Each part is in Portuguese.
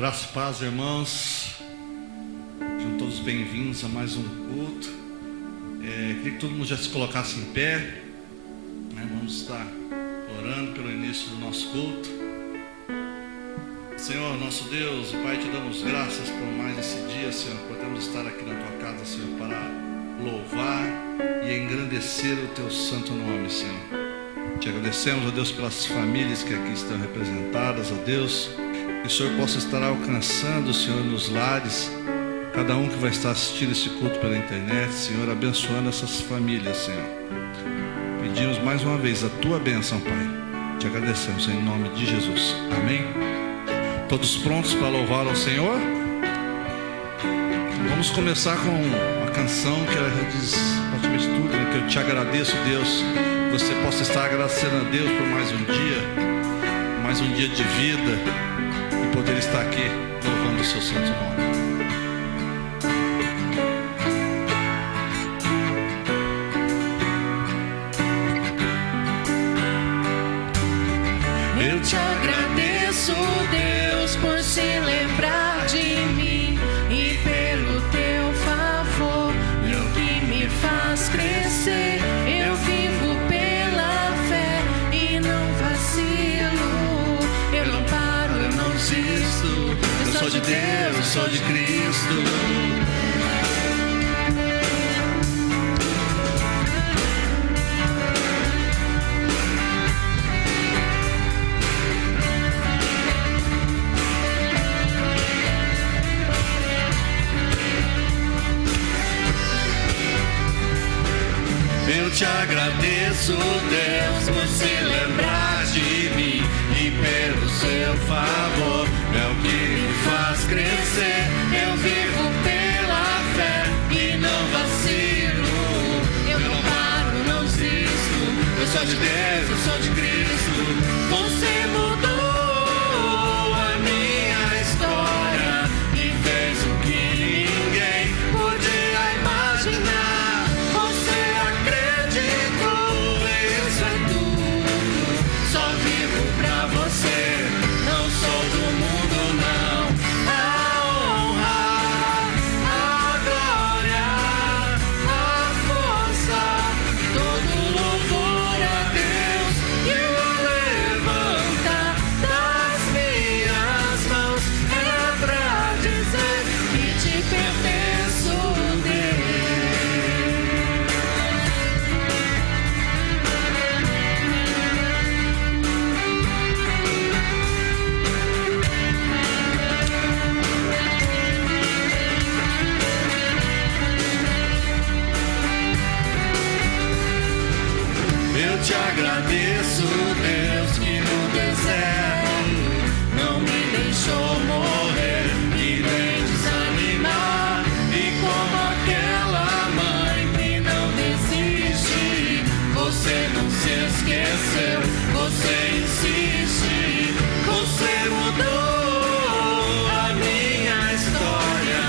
Graça e paz, irmãos. Sejam todos bem-vindos a mais um culto. Queria que todo mundo já se colocasse em pé. Vamos estar orando pelo início do nosso culto. Senhor, nosso Deus e Pai, te damos graças por mais esse dia, Senhor. Podemos estar aqui na tua casa, Senhor, para louvar e engrandecer o teu santo nome, Senhor. Te agradecemos, ó Deus, pelas famílias que aqui estão representadas, ó Deus. Que o Senhor possa estar alcançando, Senhor, nos lares, cada um que vai estar assistindo esse culto pela internet, Senhor, abençoando essas famílias, Senhor. Pedimos mais uma vez a tua bênção, Pai. Te agradecemos em nome de Jesus. Amém? Todos prontos para louvar ao Senhor? Vamos começar com uma canção que ela diz praticamente tudo, né? Que eu te agradeço, Deus. Que você possa estar agradecendo a Deus por mais um dia de vida, e poder estar aqui louvando o seu santo nome. Eu te agradeço, Deus, por se lembrar de mim e pelo teu favor, e o que me faz crescer. Eu vivo pela fé e não vacilo. Eu não paro, eu não desisto. Eu sou de Deus, eu sou de Cristo. Eu te agradeço, Deus, por se lembrar de mim e pelo seu favor, é o que me faz crescer. Eu vivo pela fé e não vacilo. Eu não paro, não desisto. Eu sou de Deus, eu sou de Cristo. Você mudou a minha história e fez o que ninguém podia imaginar. Te agradeço, Deus, que no deserto não me deixou morrer e nem desanimar. E como aquela mãe que não desiste, você não se esqueceu, você insiste. Você mudou a minha história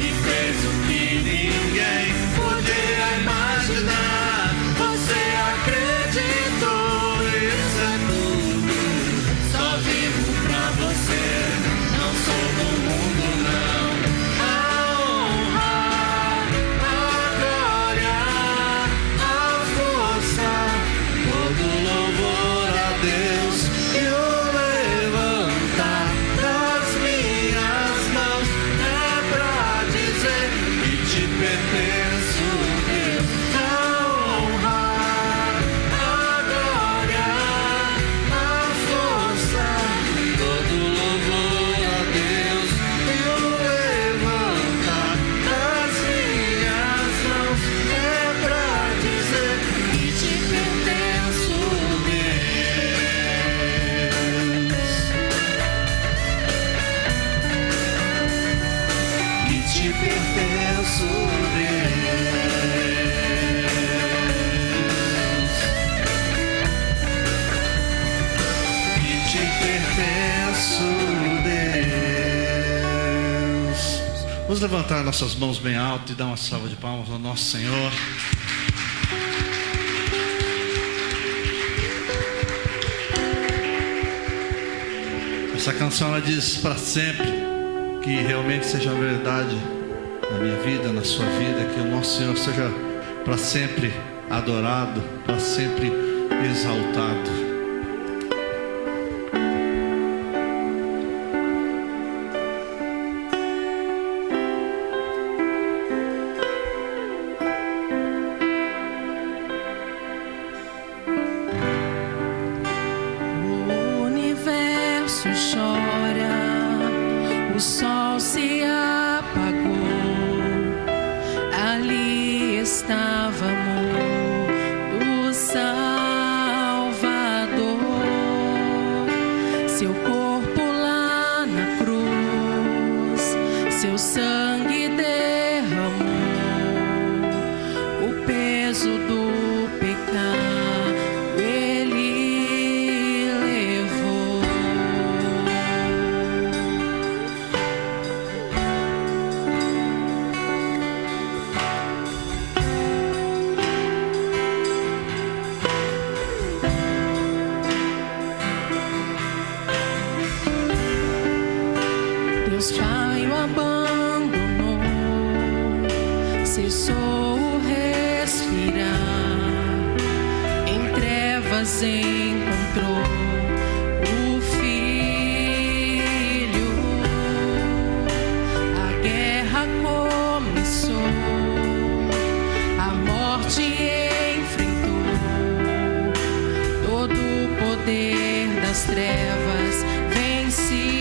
e fez o que ninguém podia imaginar. Você acredita? Isso é tudo, só vivo pra você, não sou do mundo não. A honra, a glória, a força, todo louvor a Deus e o levantar das minhas mãos é pra dizer que te pertenço, Deus. A honra, Vamos levantar nossas mãos bem alto e dar uma salva de palmas ao nosso Senhor. Essa canção ela diz: para sempre que realmente seja verdade na minha vida, na sua vida, que o nosso Senhor seja para sempre adorado, para sempre exaltado. O sol se apagou, ali estávamos do Salvador, seu corpo lá na cruz, seu sangue derramou, o peso do pecado ele levou. Deus Pai o abandonou, cessou o respirar, em trevas encontrou o Filho. A guerra começou, a morte enfrentou, todo o poder das trevas vencido.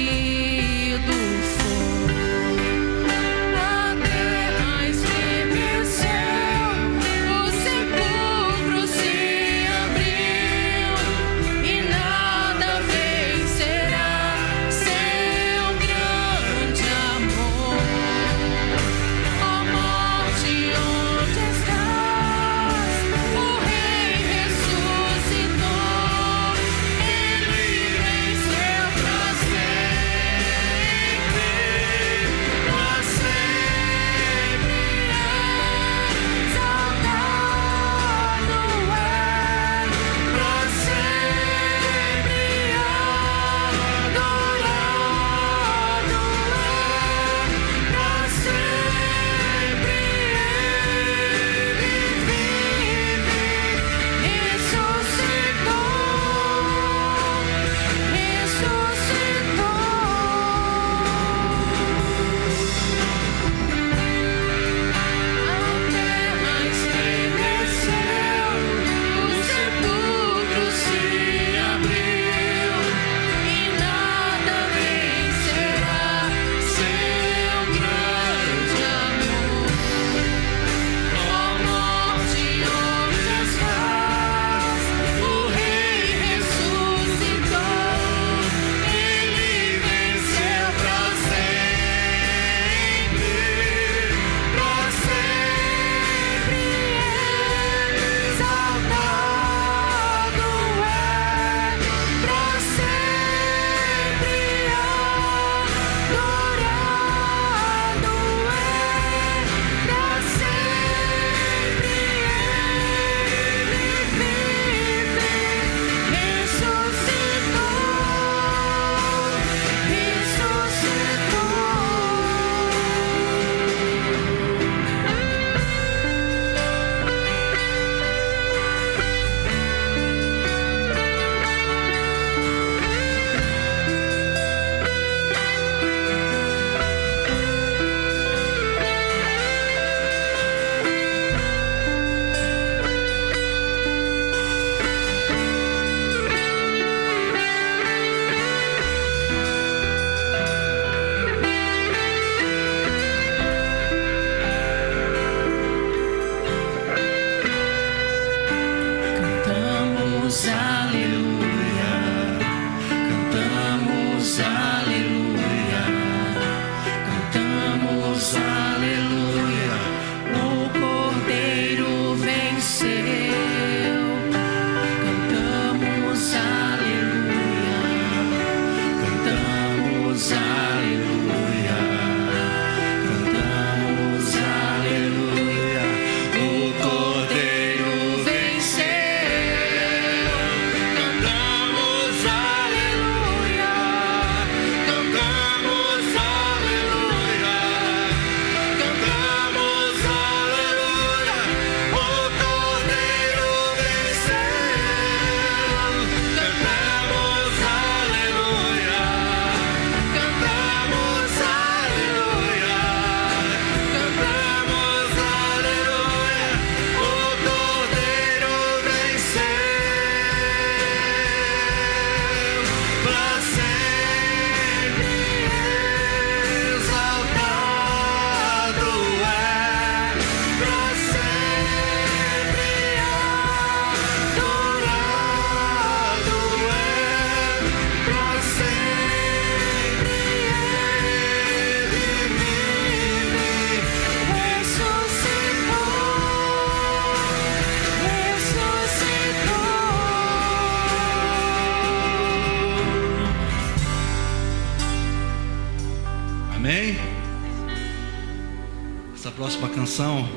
Essa próxima canção,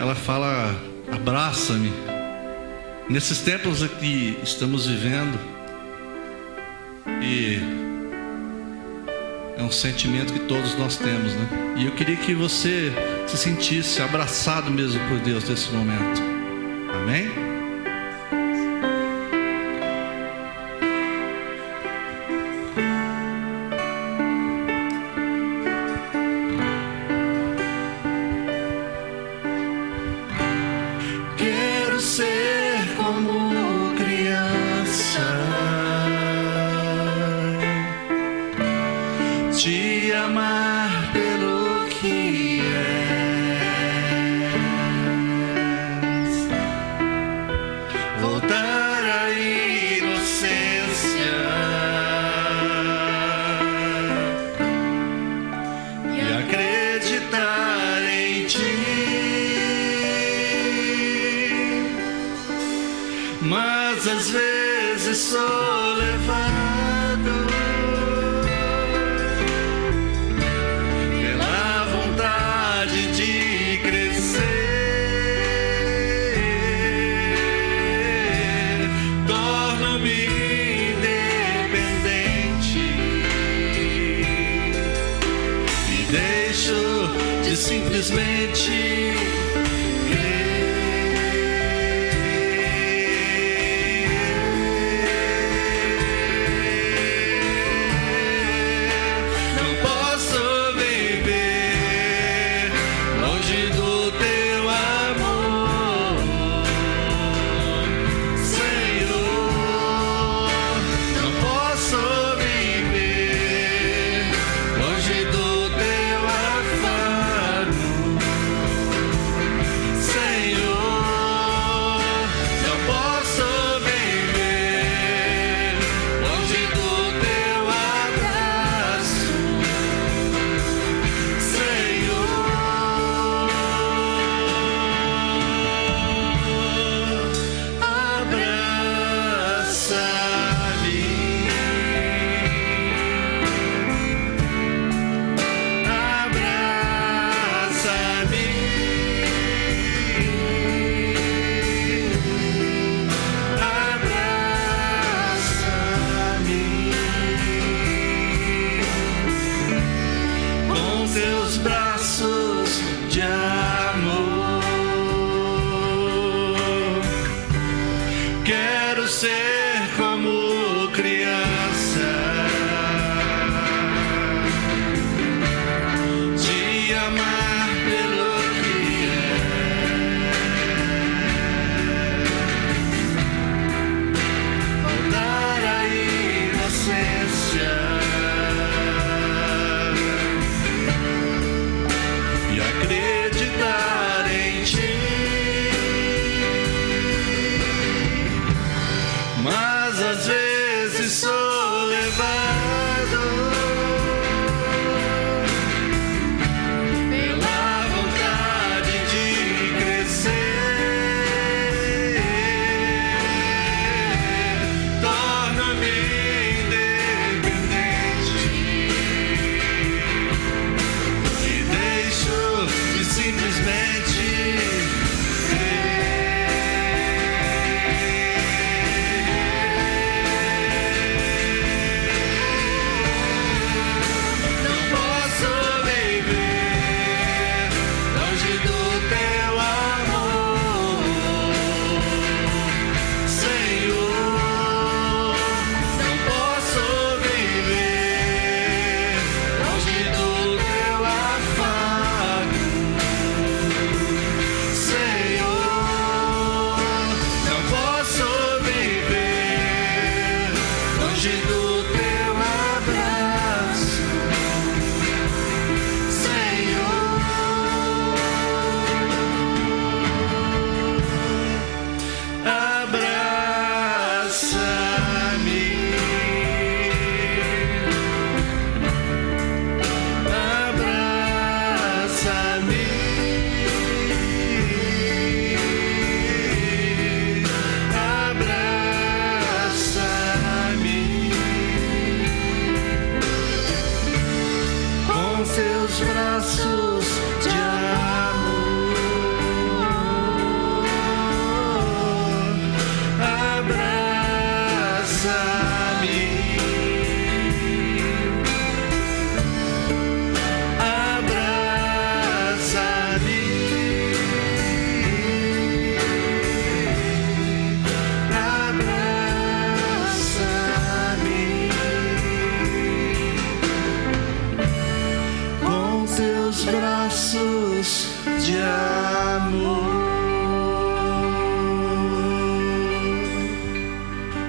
ela fala, abraça-me. Nesses tempos que estamos vivendo, e é um sentimento que todos nós temos, né? E eu queria que você se sentisse abraçado mesmo por Deus nesse momento. Amém? Quero ser como criança, te amar pelo que és, voltar à inocência e acreditar em ti. Mas às vezes sou levado pela vontade de crescer, torno-me independente e deixo de simplesmente seus braços de amor. Quero ser como criança, te amar pelo que é, voltar à inocência e acreditar em ti. Mas às vezes sou levado pela vontade de crescer, torno-me independente e deixo de simplesmente teus braços de amor.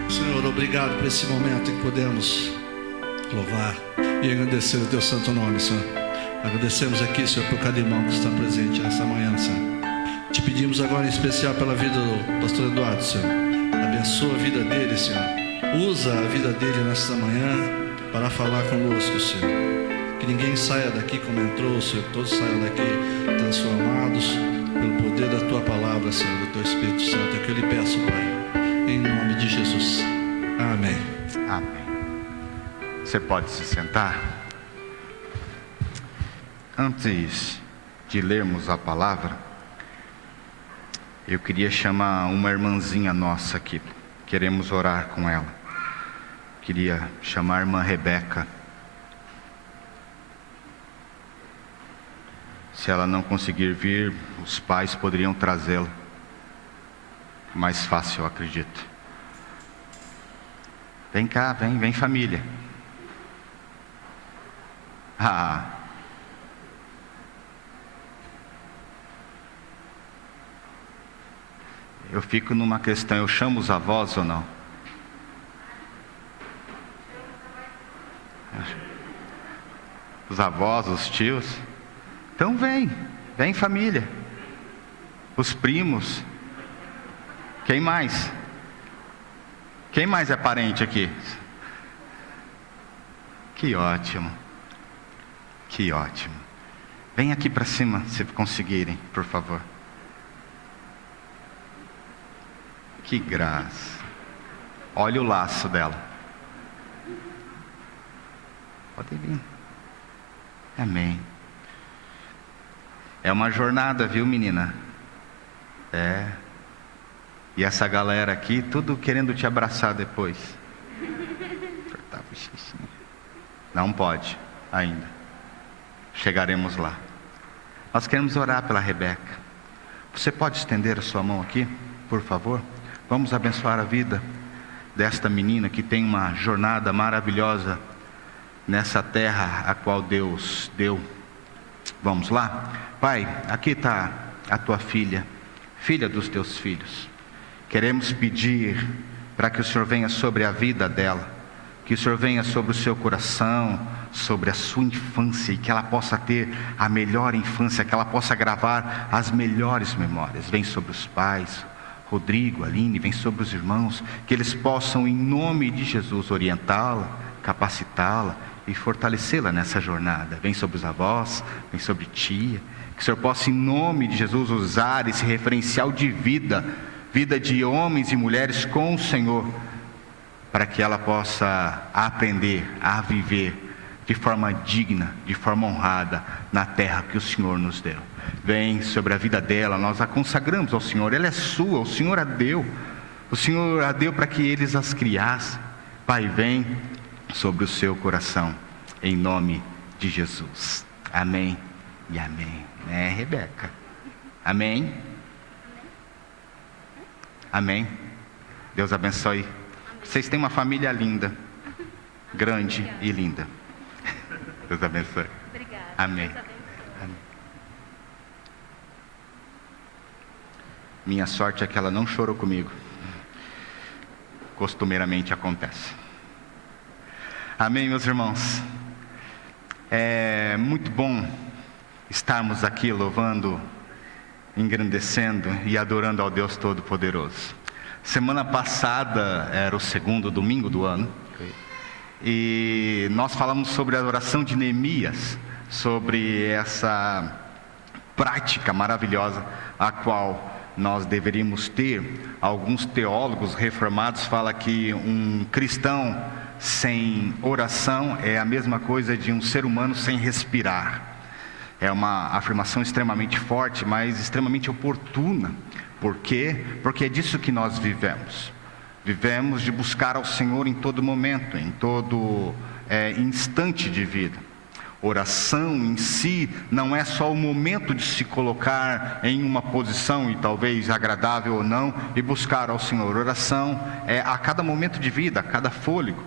Senhor, obrigado por esse momento em que podemos louvar e agradecer o teu santo nome, Senhor. Agradecemos aqui, Senhor, por cada irmão que está presente nessa manhã, Senhor. Te pedimos agora em especial pela vida do pastor Eduardo, Senhor. Abençoa a vida dele, Senhor. Usa a vida dele nesta manhã para falar conosco, Senhor. Que ninguém saia daqui como entrou, Senhor. Todos saiam daqui transformados pelo poder da tua palavra, Senhor, do teu Espírito Santo. É o que eu lhe peço, Pai, em nome de Jesus. Amém. Amém. Você pode se sentar? Antes de lermos a palavra, eu queria chamar uma irmãzinha nossa aqui. Queremos orar com ela. Queria chamar a irmã Rebeca. Se ela não conseguir vir, os pais poderiam trazê-la. Mais fácil, eu acredito. Vem cá, vem família. Eu fico numa questão, eu chamo os avós ou não? Os avós, os tios? Então vem família. Os primos. Quem mais? Quem mais é parente aqui? Que ótimo. Que ótimo. Vem aqui para cima, se conseguirem, por favor. Que graça. Olha o laço dela. Pode vir. Amém. É uma jornada, viu, menina? É. E essa galera aqui, tudo querendo te abraçar depois. Não pode ainda. Chegaremos lá. Nós queremos orar pela Rebeca. Você pode estender a sua mão aqui, por favor? Vamos abençoar a vida desta menina que tem uma jornada maravilhosa nessa terra a qual Deus deu. Vamos lá? Pai, aqui está a tua filha, filha dos teus filhos. Queremos pedir para que o Senhor venha sobre a vida dela, que o Senhor venha sobre o seu coração, sobre a sua infância, e que ela possa ter a melhor infância, que ela possa gravar as melhores memórias. Vem sobre os pais, Rodrigo, Aline, vem sobre os irmãos, que eles possam, em nome de Jesus, orientá-la, capacitá-la e fortalecê-la nessa jornada. Vem sobre os avós, vem sobre tia, que o Senhor possa, em nome de Jesus, usar esse referencial de vida de homens e mulheres com o Senhor, para que ela possa aprender a viver de forma digna, de forma honrada, na terra que o Senhor nos deu. Vem sobre a vida dela, nós a consagramos ao Senhor, ela é sua, o Senhor a deu para que eles as criassem. Pai, vem sobre o seu coração, em nome de Jesus. Amém e amém. Rebeca? Amém? Amém? Deus abençoe. Vocês têm uma família linda, grande e linda. Deus abençoe. Obrigada. Amém. Amém. Minha sorte é que ela não chorou comigo. Costumeiramente acontece. Amém, meus irmãos. É muito bom estarmos aqui louvando, engrandecendo e adorando ao Deus Todo-Poderoso. Semana passada era o segundo domingo do ano, e nós falamos sobre a oração de Neemias, sobre essa prática maravilhosa a qual nós deveríamos ter. Alguns teólogos reformados falam que um cristão sem oração é a mesma coisa de um ser humano sem respirar. É uma afirmação extremamente forte, mas extremamente oportuna. Por quê? Porque é disso que nós vivemos. Vivemos de buscar ao Senhor em todo momento, em todo instante de vida. Oração em si não é só o momento de se colocar em uma posição, e talvez agradável ou não, e buscar ao Senhor. Oração é a cada momento de vida, a cada fôlego,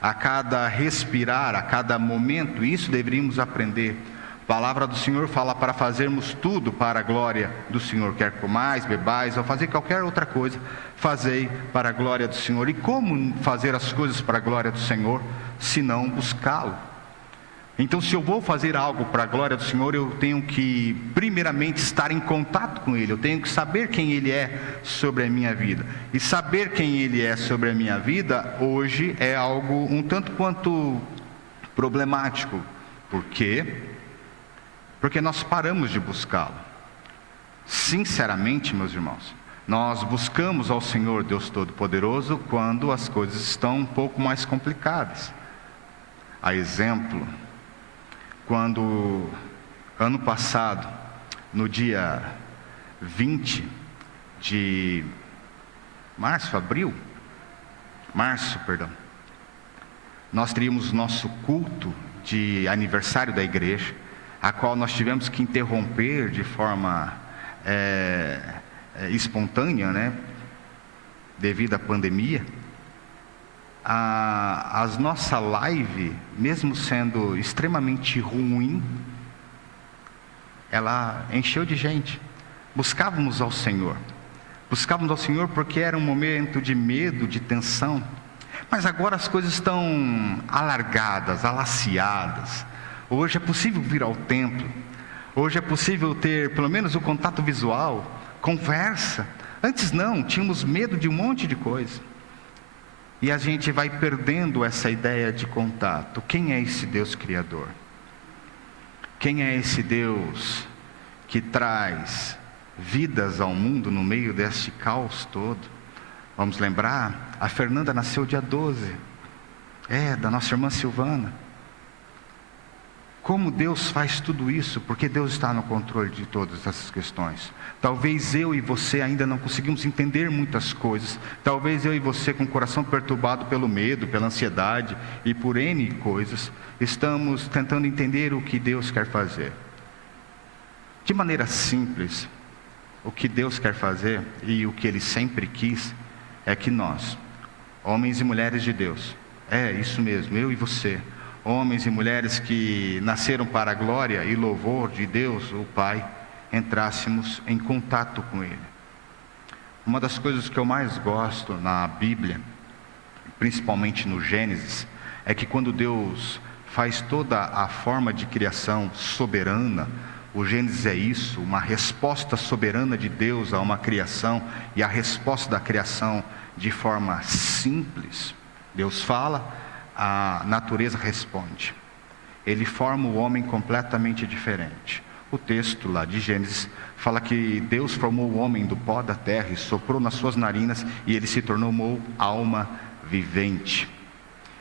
a cada respirar, a cada momento. Isso deveríamos aprender. A palavra do Senhor fala para fazermos tudo para a glória do Senhor. Quer comais, bebais ou fazer qualquer outra coisa, fazei para a glória do Senhor. E como fazer as coisas para a glória do Senhor, se não buscá-lo? Então, se eu vou fazer algo para a glória do Senhor, eu tenho que primeiramente estar em contato com Ele. Eu tenho que saber quem Ele é sobre a minha vida. E saber quem Ele é sobre a minha vida, hoje, é algo um tanto quanto problemático. Por quê? Porque nós paramos de buscá-lo. Sinceramente, meus irmãos, nós buscamos ao Senhor Deus Todo-Poderoso quando as coisas estão um pouco mais complicadas. A exemplo, quando ano passado, no dia 20 de março, nós teríamos nosso culto de aniversário da igreja, a qual nós tivemos que interromper de forma espontânea, né, devido à pandemia. A nossa live, mesmo sendo extremamente ruim, ela encheu de gente. Buscávamos ao Senhor porque era um momento de medo, de tensão. Mas agora as coisas estão alargadas, alaciadas. Hoje é possível vir ao templo. Hoje é possível ter pelo menos o contato visual, conversa. Antes não, tínhamos medo de um monte de coisa. E a gente vai perdendo essa ideia de contato. Quem é esse Deus Criador? Quem é esse Deus que traz vidas ao mundo no meio deste caos todo? Vamos lembrar, a Fernanda nasceu dia 12. Da nossa irmã Silvana. Como Deus faz tudo isso? Porque Deus está no controle de todas essas questões. Talvez eu e você ainda não conseguimos entender muitas coisas. Talvez eu e você, com o coração perturbado pelo medo, pela ansiedade e por N coisas, estamos tentando entender o que Deus quer fazer. De maneira simples, o que Deus quer fazer e o que Ele sempre quis é que nós, homens e mulheres de Deus, isso mesmo, eu e você, homens e mulheres que nasceram para a glória e louvor de Deus, o Pai, entrássemos em contato com Ele. Uma das coisas que eu mais gosto na Bíblia, principalmente no Gênesis, é que quando Deus faz toda a forma de criação soberana, o Gênesis é isso, uma resposta soberana de Deus a uma criação, e a resposta da criação de forma simples. Deus fala, a natureza responde. Ele forma o homem completamente diferente. O texto lá de Gênesis fala que Deus formou o homem do pó da terra e soprou nas suas narinas e ele se tornou alma vivente.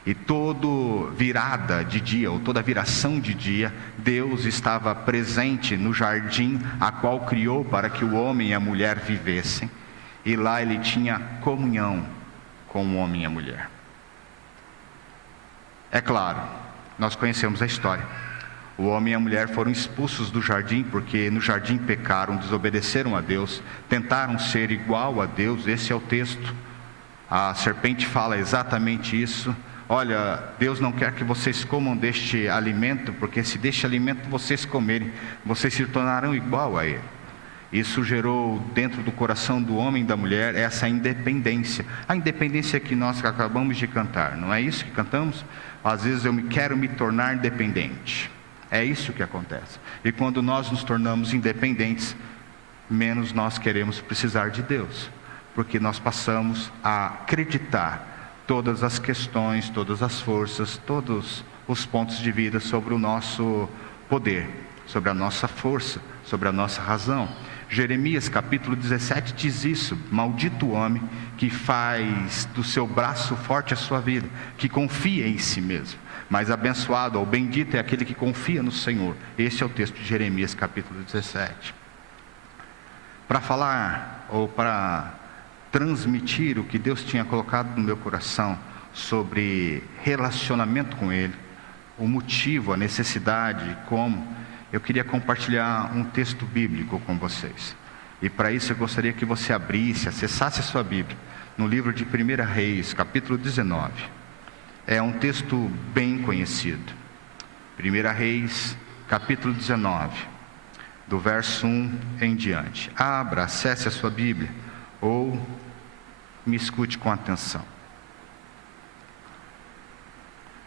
E toda virada de dia, ou toda viração de dia, Deus estava presente no jardim a qual criou para que o homem e a mulher vivessem. E lá ele tinha comunhão com o homem e a mulher. É claro, nós conhecemos a história. O homem e a mulher foram expulsos do jardim porque no jardim pecaram, desobedeceram a Deus, tentaram ser igual a Deus. Esse é o texto. A serpente fala exatamente isso. Olha, Deus não quer que vocês comam deste alimento, porque se deste alimento vocês comerem, vocês se tornarão igual a Ele. Isso gerou dentro do coração do homem e da mulher essa independência. A independência que nós acabamos de cantar, não é isso que cantamos? Às vezes eu quero me tornar dependente. É isso que acontece. E quando nós nos tornamos independentes, menos nós queremos precisar de Deus. Porque nós passamos a acreditar todas as questões, todas as forças, todos os pontos de vida sobre o nosso poder, sobre a nossa força, sobre a nossa razão. Jeremias capítulo 17 diz isso: maldito o homem que faz do seu braço forte a sua vida, que confia em si mesmo, mas abençoado ou bendito é aquele que confia no Senhor. Esse é o texto de Jeremias capítulo 17. Para falar ou para transmitir o que Deus tinha colocado no meu coração sobre relacionamento com Ele, o motivo, a necessidade, como, eu queria compartilhar um texto bíblico com vocês. E para isso eu gostaria que você abrisse, acessasse a sua Bíblia, no livro de 1 Reis, capítulo 19. É um texto bem conhecido. 1 Reis, capítulo 19, do verso 1 em diante. Abra, acesse a sua Bíblia, ou me escute com atenção.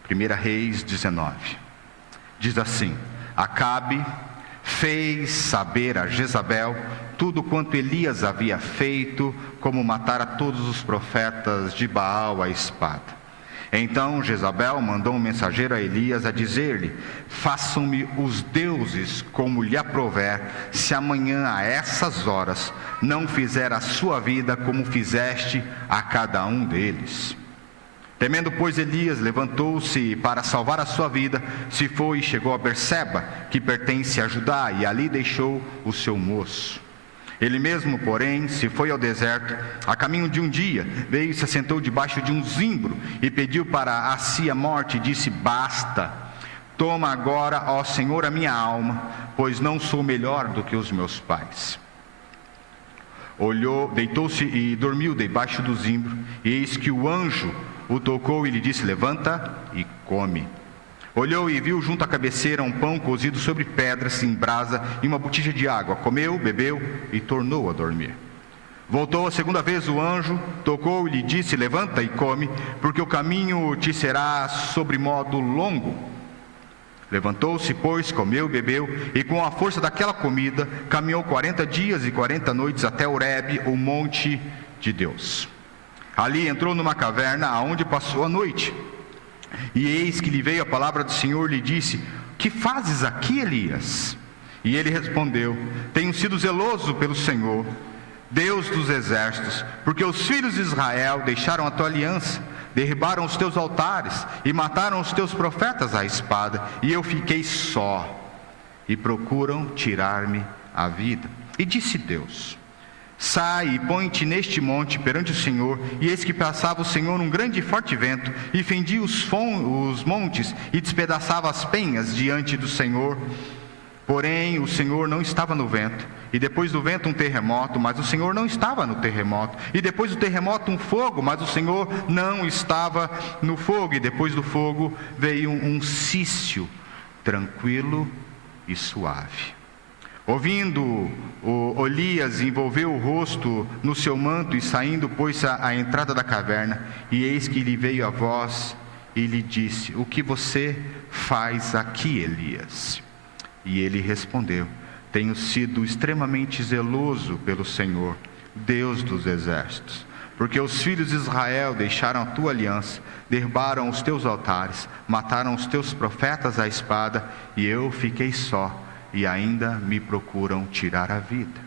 1 Reis 19, diz assim: Acabe fez saber a Jezabel tudo quanto Elias havia feito, como matar a todos os profetas de Baal à espada. Então Jezabel mandou um mensageiro a Elias a dizer-lhe: façam-me os deuses como lhe aprouver, se amanhã a essas horas não fizer a sua vida como fizeste a cada um deles. Temendo, pois, Elias levantou-se para salvar a sua vida, se foi e chegou a Berseba, que pertence a Judá, e ali deixou o seu moço. Ele mesmo, porém, se foi ao deserto, a caminho de um dia, veio e se assentou debaixo de um zimbro, e pediu para a si a morte, e disse: basta, toma agora, ó Senhor, a minha alma, pois não sou melhor do que os meus pais. Olhou, deitou-se e dormiu debaixo do zimbro, e eis que o anjo o tocou e lhe disse: levanta e come. Olhou e viu junto à cabeceira um pão cozido sobre pedras em brasa e uma botija de água. Comeu, bebeu e tornou a dormir. Voltou a segunda vez o anjo, tocou e lhe disse: levanta e come, porque o caminho te será sobremodo longo. Levantou-se, pois, comeu, bebeu, e com a força daquela comida, caminhou 40 dias e 40 noites até Horebe, o monte de Deus. Ali entrou numa caverna, aonde passou a noite. E eis que lhe veio a palavra do Senhor, lhe disse: que fazes aqui, Elias? E ele respondeu: tenho sido zeloso pelo Senhor, Deus dos exércitos, porque os filhos de Israel deixaram a tua aliança, derribaram os teus altares e mataram os teus profetas à espada, e eu fiquei só, e procuram tirar-me a vida. E disse Deus: sai e põe-te neste monte perante o Senhor. E eis que passava o Senhor um grande e forte vento, e fendia os montes, e despedaçava as penhas diante do Senhor. Porém o Senhor não estava no vento. E depois do vento um terremoto, mas o Senhor não estava no terremoto. E depois do terremoto um fogo, mas o Senhor não estava no fogo. E depois do fogo veio um cício, tranquilo e suave. Ouvindo, Elias envolveu o rosto no seu manto e saindo, pôs-se à entrada da caverna. E eis que lhe veio a voz e lhe disse: o que você faz aqui, Elias? E ele respondeu: tenho sido extremamente zeloso pelo Senhor, Deus dos exércitos, porque os filhos de Israel deixaram a tua aliança, derrubaram os teus altares, mataram os teus profetas à espada, e eu fiquei só, e ainda me procuram tirar a vida.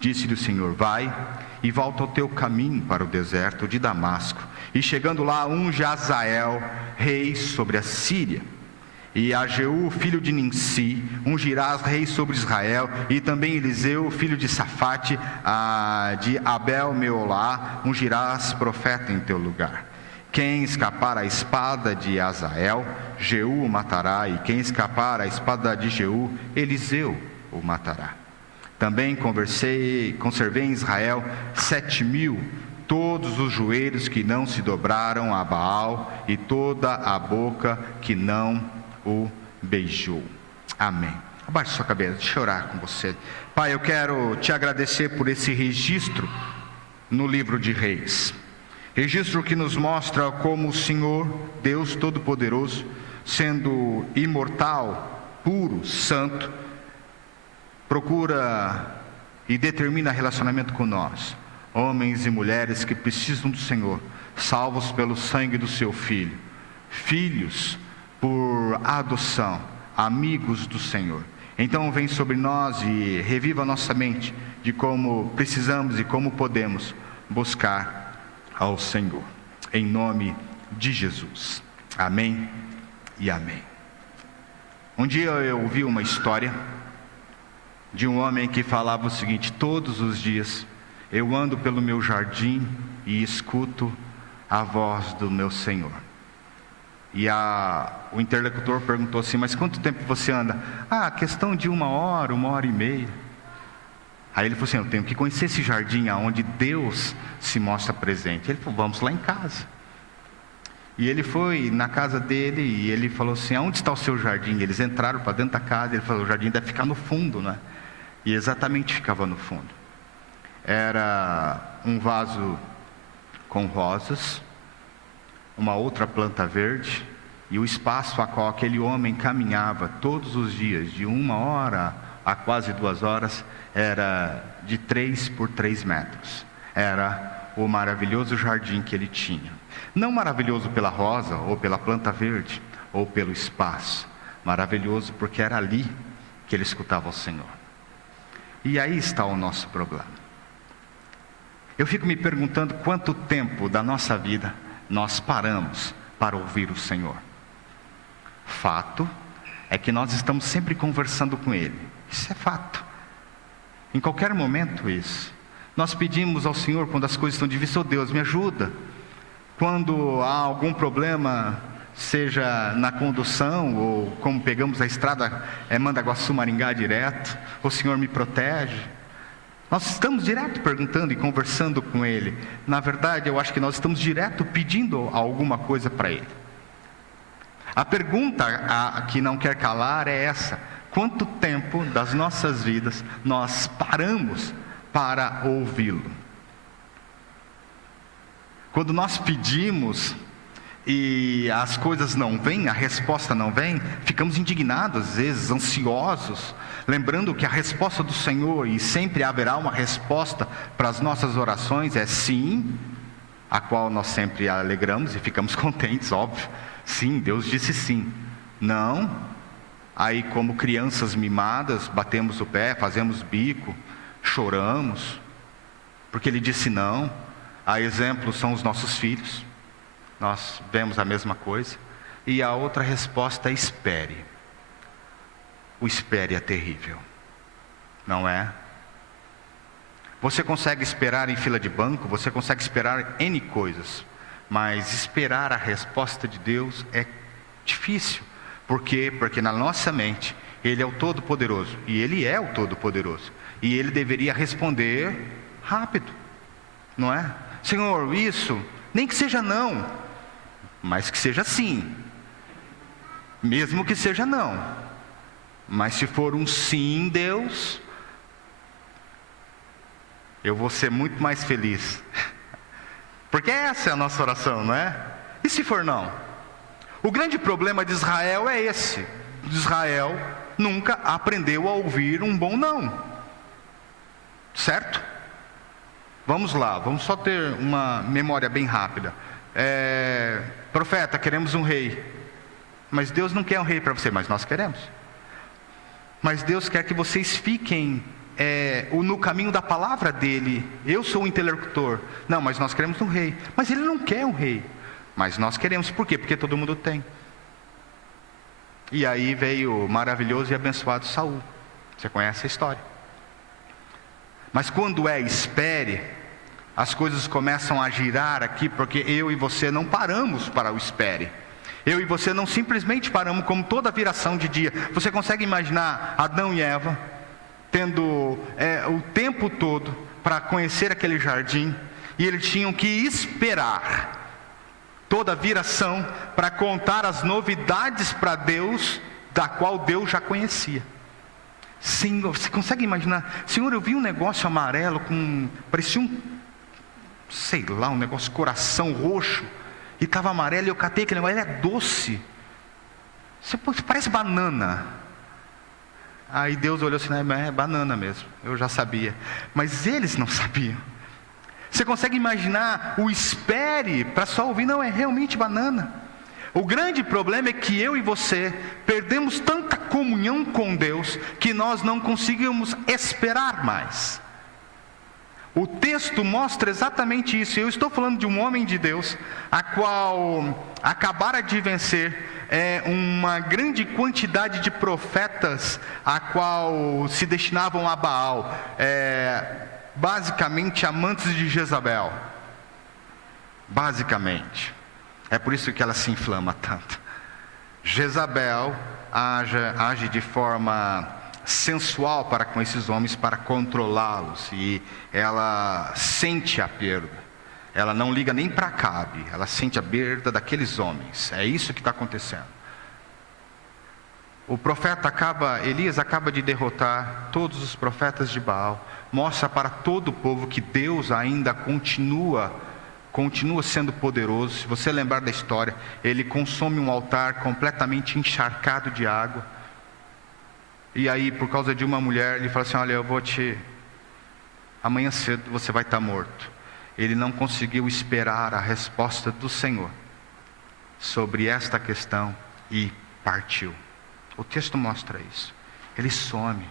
Disse-lhe o Senhor: vai e volta ao teu caminho para o deserto de Damasco, e chegando lá unge Azael rei sobre a Síria, e a Jeú filho de Ninsi ungirás rei sobre Israel, e também Eliseu filho de Safate de Abel-Meolá ungirás profeta em teu lugar. Quem escapar à espada de Azael, Jeú o matará, e quem escapar à espada de Jeú, Eliseu o matará. Também conservei em Israel 7.000, todos os joelhos que não se dobraram a Baal, e toda a boca que não o beijou. Amém. Abaixe sua cabeça, deixa eu orar com você. Pai, eu quero te agradecer por esse registro no livro de Reis. Registro que nos mostra como o Senhor, Deus Todo-Poderoso, sendo imortal, puro, santo, procura e determina relacionamento com nós, homens e mulheres que precisam do Senhor, salvos pelo sangue do seu Filho, filhos por adoção, amigos do Senhor. Então vem sobre nós e reviva a nossa mente de como precisamos e como podemos buscar ao Senhor, em nome de Jesus. Amém e amém. Um dia eu ouvi uma história de um homem que falava o seguinte: todos os dias eu ando pelo meu jardim e escuto a voz do meu Senhor. E o interlocutor perguntou assim: mas quanto tempo você anda? Questão de 1 hora, 1h30. Aí ele falou assim: eu tenho que conhecer esse jardim onde Deus se mostra presente. Ele falou: vamos lá em casa. E ele foi na casa dele e ele falou assim: aonde está o seu jardim? Eles entraram para dentro da casa e ele falou: o jardim deve ficar no fundo, né? E exatamente ficava no fundo. Era um vaso com rosas, uma outra planta verde, e o espaço a qual aquele homem caminhava todos os dias, de 1 hora a quase 2 horas, era de 3 por 3 metros. Era o maravilhoso jardim que ele tinha. Não maravilhoso pela rosa, ou pela planta verde, ou pelo espaço. Maravilhoso porque era ali que ele escutava o Senhor. E aí está o nosso problema. Eu fico me perguntando quanto tempo da nossa vida nós paramos para ouvir o Senhor. Fato é que nós estamos sempre conversando com Ele. Isso é fato. Em qualquer momento isso. Nós pedimos ao Senhor quando as coisas estão difíceis: oh Deus, me ajuda. Quando há algum problema, seja na condução, ou como pegamos a estrada Mandaguaçu-Maringá direto, o Senhor me protege. Nós estamos direto perguntando e conversando com Ele. Na verdade, eu acho que nós estamos direto pedindo alguma coisa para Ele. A pergunta que não quer calar é essa: quanto tempo das nossas vidas nós paramos para ouvi-lo? Quando nós pedimos e as coisas não vêm, a resposta não vem, ficamos indignados, às vezes ansiosos, lembrando que a resposta do Senhor, e sempre haverá uma resposta para as nossas orações, é sim, a qual nós sempre alegramos e ficamos contentes, óbvio. Sim, Deus disse sim. Não, aí como crianças mimadas, batemos o pé, fazemos bico, choramos, porque Ele disse não. A exemplo são os nossos filhos. Nós vemos a mesma coisa. E a outra resposta é: espere. O espere é terrível, não é? Você consegue esperar em fila de banco, você consegue esperar N coisas, mas esperar a resposta de Deus é difícil. Por quê? Porque na nossa mente Ele é o Todo-Poderoso, e Ele é o Todo-Poderoso, e Ele deveria responder rápido, não é? Senhor, isso, nem que seja não, mas que seja sim. Mesmo que seja não, mas se for um sim, Deus, eu vou ser muito mais feliz. Porque essa é a nossa oração, não é? E se for não? O grande problema de Israel é esse: Israel nunca aprendeu a ouvir um bom não. Certo? Vamos lá, vamos só ter uma memória bem rápida. Profeta, queremos um rei. Mas Deus não quer um rei para você, mas nós queremos. Mas Deus quer que vocês fiquem no caminho da palavra dEle. Eu sou o interlocutor. Não, mas nós queremos um rei. Mas Ele não quer um rei, mas nós queremos. Por quê? Porque todo mundo tem. E aí veio o maravilhoso e abençoado Saul. Você conhece a história. Mas quando espere, as coisas começam a girar aqui, porque eu e você não paramos para o espere. Eu e você não simplesmente paramos, como toda viração de dia. Você consegue imaginar Adão e Eva tendo o tempo todo para conhecer aquele jardim, e eles tinham que esperar toda viração para contar as novidades para Deus, da qual Deus já conhecia. Senhor, você consegue imaginar? Senhor, eu vi um negócio amarelo parecia um negócio coração roxo, e estava amarelo, e eu catei aquele negócio, ele é doce, parece banana. Aí Deus olhou assim: é banana mesmo, eu já sabia. Mas eles não sabiam. Você consegue imaginar o espere para só ouvir? Não, é realmente banana. O grande problema é que eu e você perdemos tanta comunhão com Deus que nós não conseguimos esperar mais. O texto mostra exatamente isso. Eu estou falando de um homem de Deus, a qual acabara de vencer uma grande quantidade de profetas, a qual se destinavam a Baal, basicamente amantes de Jezabel. Basicamente. É por isso que ela se inflama tanto. Jezabel age de forma sensual para com esses homens, para controlá-los, e ela sente a perda. Ela não liga nem para Acabe, ela sente a perda daqueles homens. É isso que está acontecendo. O profeta Elias acaba de derrotar todos os profetas de Baal. Mostra para todo o povo que Deus ainda continua sendo poderoso. Se você lembrar da história, ele consome um altar completamente encharcado de água. E aí, por causa de uma mulher, ele fala assim: olha, amanhã cedo você vai estar morto. Ele não conseguiu esperar a resposta do Senhor sobre esta questão e partiu. O texto mostra isso. Ele some.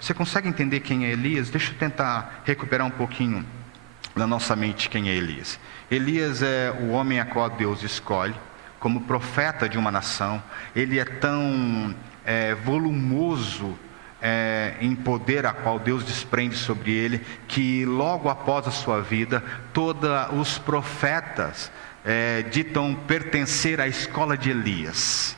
Você consegue entender quem é Elias? Deixa eu tentar recuperar um pouquinho na nossa mente quem é Elias. Elias é o homem a qual Deus escolhe como profeta de uma nação. Ele é tão volumoso em poder a qual Deus desprende sobre ele, que logo após a sua vida, todos os profetas ditam pertencer à escola de Elias.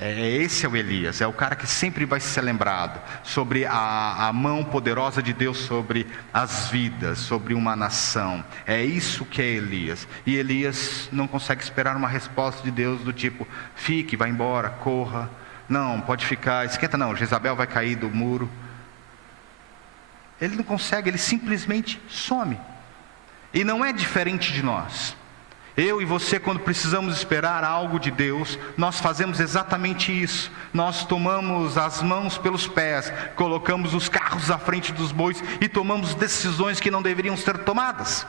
Esse é o Elias, é o cara que sempre vai ser lembrado sobre a mão poderosa de Deus sobre as vidas, sobre uma nação. É isso que é Elias. E Elias não consegue esperar uma resposta de Deus do tipo: fique, vai embora, corra. Não, pode ficar, esquenta não, Jezabel vai cair do muro. Ele não consegue, ele simplesmente some. E não é diferente de nós. Eu e você, quando precisamos esperar algo de Deus, nós fazemos exatamente isso. Nós tomamos as mãos pelos pés, colocamos os carros à frente dos bois e tomamos decisões que não deveriam ser tomadas.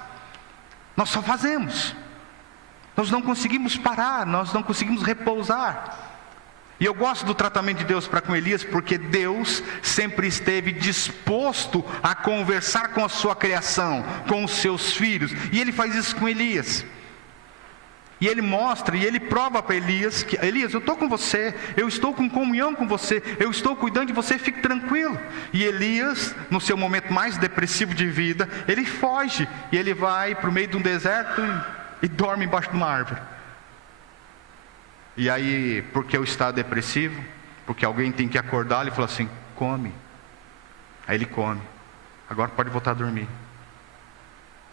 Nós só fazemos. Nós não conseguimos parar, nós não conseguimos repousar. E eu gosto do tratamento de Deus para com Elias, porque Deus sempre esteve disposto a conversar com a sua criação, com os seus filhos. E Ele faz isso com Elias. E Ele mostra, e Ele prova para Elias que: Elias, eu estou com você, eu estou com comunhão com você, eu estou cuidando de você, fique tranquilo. E Elias, no seu momento mais depressivo de vida, ele foge, e ele vai para o meio de um deserto e dorme embaixo de uma árvore. E aí, porque eu estava depressivo, porque alguém tem que acordar, ele falou assim: come. Aí ele come. Agora pode voltar a dormir.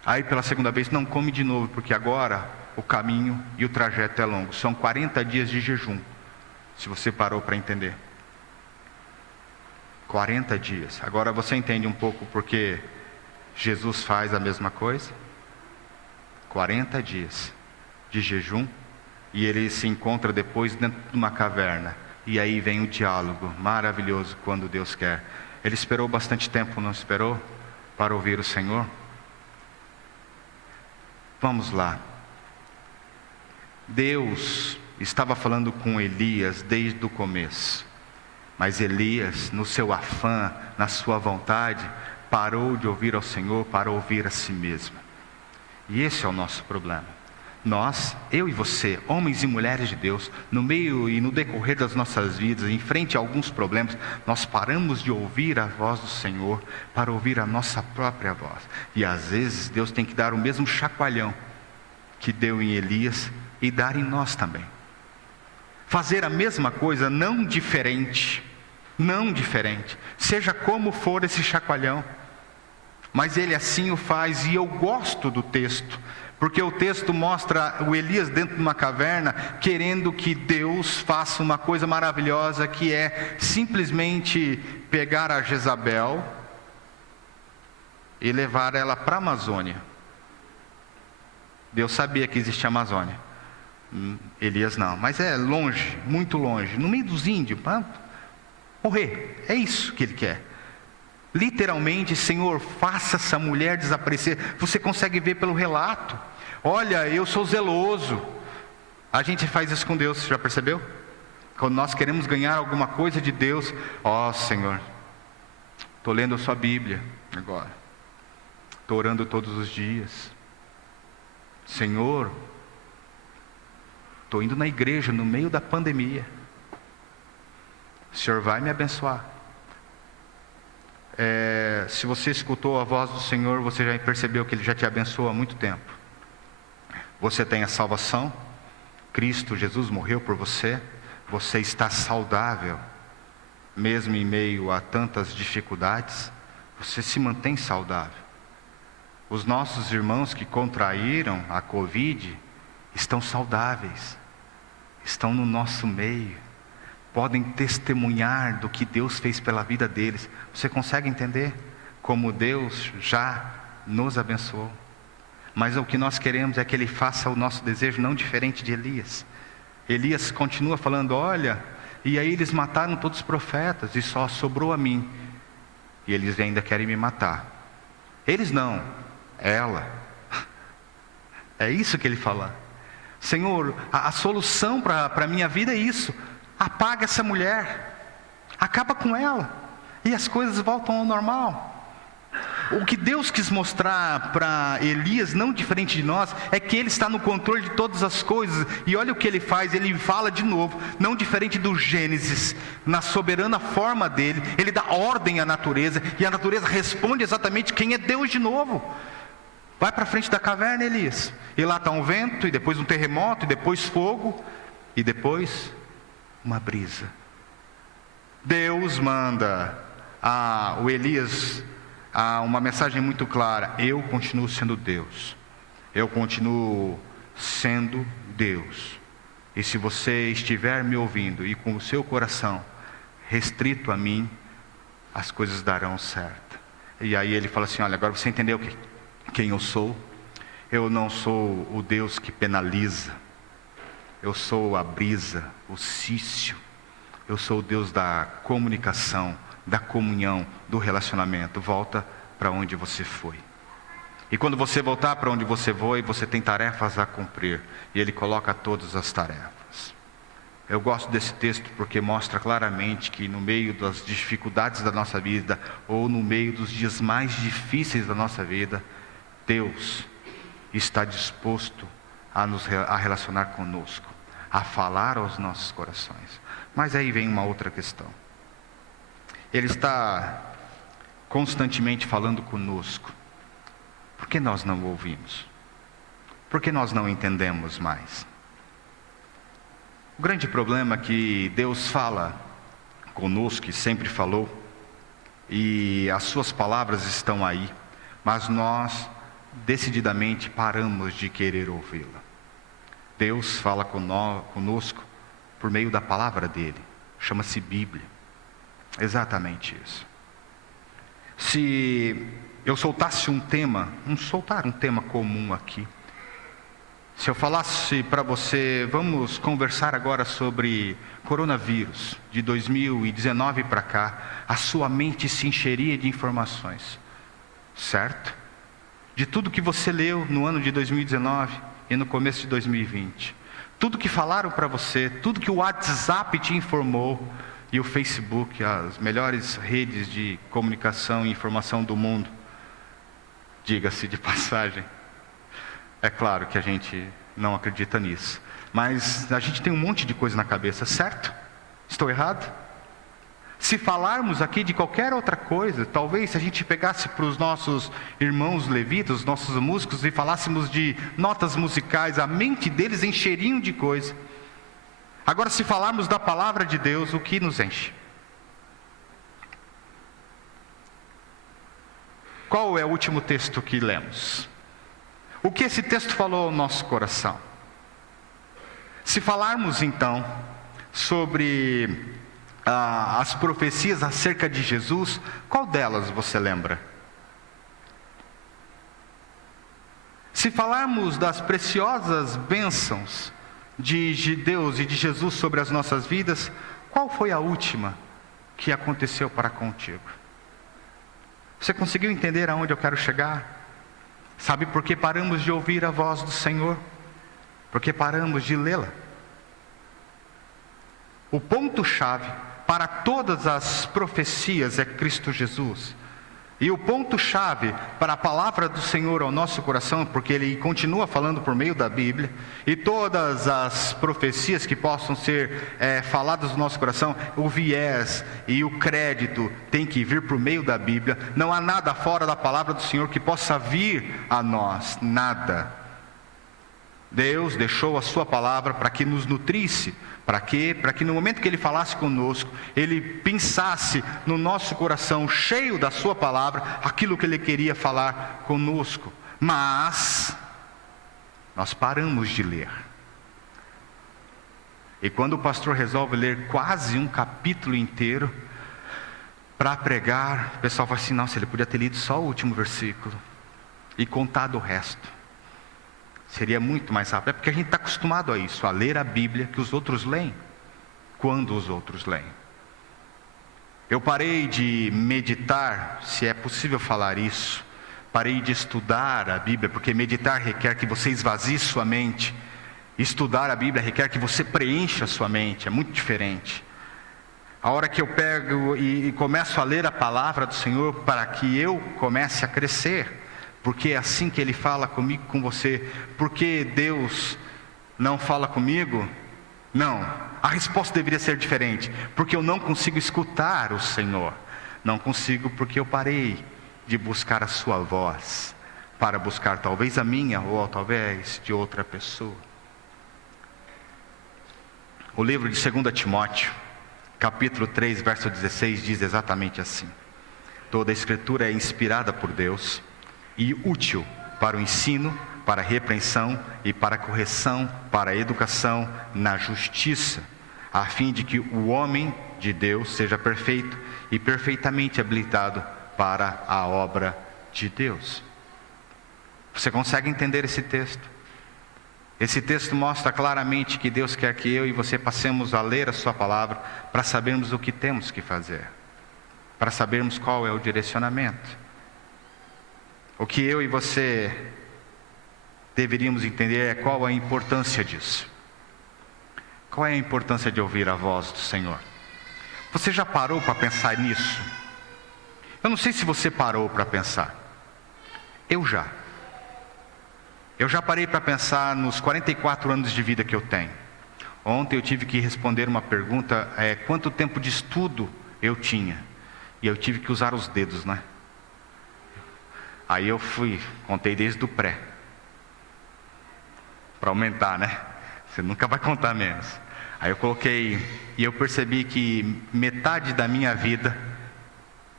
Aí pela segunda vez: não, come de novo, porque agora o caminho e o trajeto é longo. São 40 dias de jejum, se você parou para entender. 40 dias. Agora você entende um pouco porque Jesus faz a mesma coisa? 40 dias de jejum. E ele se encontra depois dentro de uma caverna. E aí vem o diálogo maravilhoso quando Deus quer. Ele esperou bastante tempo, não esperou? Para ouvir o Senhor? Vamos lá. Deus estava falando com Elias desde o começo. Mas Elias, no seu afã, na sua vontade, parou de ouvir ao Senhor para ouvir a si mesmo. E esse é o nosso problema. Nós, eu e você, homens e mulheres de Deus, no meio e no decorrer das nossas vidas, em frente a alguns problemas, nós paramos de ouvir a voz do Senhor para ouvir a nossa própria voz. E às vezes Deus tem que dar o mesmo chacoalhão que deu em Elias e dar em nós também. Fazer a mesma coisa, não diferente, seja como for esse chacoalhão, mas Ele assim o faz. E eu gosto do texto, porque o texto mostra o Elias dentro de uma caverna, querendo que Deus faça uma coisa maravilhosa, que é simplesmente pegar a Jezabel e levar ela para a Amazônia. Deus sabia que existia a Amazônia. Elias não, mas é longe, muito longe, no meio dos índios, para morrer. É isso que ele quer. Literalmente: Senhor, faça essa mulher desaparecer. Você consegue ver pelo relato. Olha, eu sou zeloso. A gente faz isso com Deus, você já percebeu? Quando nós queremos ganhar alguma coisa de Deus: ó Senhor, estou lendo a sua Bíblia agora, estou orando todos os dias. Senhor, estou indo na igreja no meio da pandemia. O Senhor vai me abençoar. Se você escutou a voz do Senhor, você já percebeu que Ele já te abençoou há muito tempo. Você tem a salvação, Cristo Jesus morreu por você, você está saudável, mesmo em meio a tantas dificuldades, você se mantém saudável. Os nossos irmãos que contraíram a Covid estão saudáveis, estão no nosso meio, podem testemunhar do que Deus fez pela vida deles. Você consegue entender como Deus já nos abençoou? Mas o que nós queremos é que Ele faça o nosso desejo não diferente de Elias. Elias continua falando, olha, e aí eles mataram todos os profetas e só sobrou a mim. E eles ainda querem me matar. Eles não, ela. É isso que ele fala. Senhor, a solução para a minha vida é isso. Apaga essa mulher, acaba com ela, e as coisas voltam ao normal. O que Deus quis mostrar para Elias, não diferente de nós, é que Ele está no controle de todas as coisas. E olha o que Ele faz, Ele fala de novo, não diferente do Gênesis, na soberana forma dEle, Ele dá ordem à natureza, e a natureza responde exatamente quem é Deus de novo. Vai para frente da caverna, Elias, e lá está um vento, e depois um terremoto, e depois fogo, e depois uma brisa. Deus manda o Elias uma mensagem muito clara: eu continuo sendo Deus, eu continuo sendo Deus, e se você estiver me ouvindo e com o seu coração restrito a mim, as coisas darão certo. E aí ele fala assim, olha, agora você entendeu quem eu sou? Eu não sou o Deus que penaliza, eu sou a brisa, o cício, eu sou o Deus da comunicação, da comunhão, do relacionamento. Volta para onde você foi. E quando você voltar para onde você foi, você tem tarefas a cumprir. E Ele coloca todas as tarefas. Eu gosto desse texto porque mostra claramente que no meio das dificuldades da nossa vida, ou no meio dos dias mais difíceis da nossa vida, Deus está disposto a relacionar conosco, a falar aos nossos corações. Mas aí vem uma outra questão. Ele está constantemente falando conosco. Por que nós não ouvimos? Por que nós não entendemos mais? O grande problema é que Deus fala conosco, e sempre falou, e as suas palavras estão aí, mas nós decididamente paramos de querer ouvi-la. Deus fala conosco por meio da palavra dele, chama-se Bíblia. Exatamente isso. Se eu soltasse um tema comum aqui, se eu falasse para você, vamos conversar agora sobre coronavírus, de 2019 para cá, a sua mente se encheria de informações, certo? De tudo que você leu no ano de 2019 e no começo de 2020, tudo que falaram para você, tudo que o WhatsApp te informou, e o Facebook, as melhores redes de comunicação e informação do mundo. Diga-se de passagem, é claro que a gente não acredita nisso, mas a gente tem um monte de coisa na cabeça, certo? Estou errado? Se falarmos aqui de qualquer outra coisa, talvez se a gente pegasse para os nossos irmãos levitas, os nossos músicos, e falássemos de notas musicais, a mente deles encheriam de coisa. Agora, se falarmos da palavra de Deus, o que nos enche? Qual é o último texto que lemos? O que esse texto falou ao nosso coração? Se falarmos então sobre as profecias acerca de Jesus, qual delas você lembra? Se falarmos das preciosas bênçãos de Deus e de Jesus sobre as nossas vidas, qual foi a última que aconteceu para contigo? Você conseguiu entender aonde eu quero chegar? Sabe por que paramos de ouvir a voz do Senhor? Porque paramos de lê-la. O ponto-chave para todas as profecias é Cristo Jesus. E o ponto-chave para a palavra do Senhor ao nosso coração, porque Ele continua falando por meio da Bíblia, e todas as profecias que possam ser faladas no nosso coração, o viés e o crédito tem que vir por meio da Bíblia. Não há nada fora da palavra do Senhor que possa vir a nós, nada. Deus deixou a sua palavra para que nos nutrisse. Para quê? Para que no momento que Ele falasse conosco, Ele pensasse no nosso coração, cheio da sua palavra, aquilo que Ele queria falar conosco. Mas nós paramos de ler. E quando o pastor resolve ler quase um capítulo inteiro para pregar, o pessoal fala assim: nossa, ele podia ter lido só o último versículo e contado o resto. Seria muito mais rápido. É porque a gente está acostumado a isso, a ler a Bíblia que os outros leem, quando os outros leem. Eu parei de meditar, se é possível falar isso. Parei de estudar a Bíblia, porque meditar requer que você esvazie sua mente. Estudar a Bíblia requer que você preencha a sua mente, é muito diferente. A hora que eu pego e começo a ler a palavra do Senhor para que eu comece a crescer, porque é assim que Ele fala comigo, com você. Por que Deus não fala comigo? Não, a resposta deveria ser diferente. Porque eu não consigo escutar o Senhor. Não consigo porque eu parei de buscar a sua voz, para buscar talvez a minha, ou talvez de outra pessoa. O livro de 2 Timóteo, capítulo 3, verso 16, diz exatamente assim: toda a Escritura é inspirada por Deus e útil para o ensino, para a repreensão e para a correção, para a educação na justiça, a fim de que o homem de Deus seja perfeito e perfeitamente habilitado para a obra de Deus. Você consegue entender esse texto? Esse texto mostra claramente que Deus quer que eu e você passemos a ler a sua palavra para sabermos o que temos que fazer, para sabermos qual é o direcionamento. O que eu e você deveríamos entender é qual a importância disso. Qual é a importância de ouvir a voz do Senhor? Você já parou para pensar nisso? Eu não sei se você parou para pensar. Eu já parei para pensar nos 44 anos de vida que eu tenho. Ontem eu tive que responder uma pergunta, quanto tempo de estudo eu tinha? E eu tive que usar os dedos, né? Aí eu contei desde o pré. Para aumentar, né? Você nunca vai contar menos. Aí eu coloquei, e eu percebi que metade da minha vida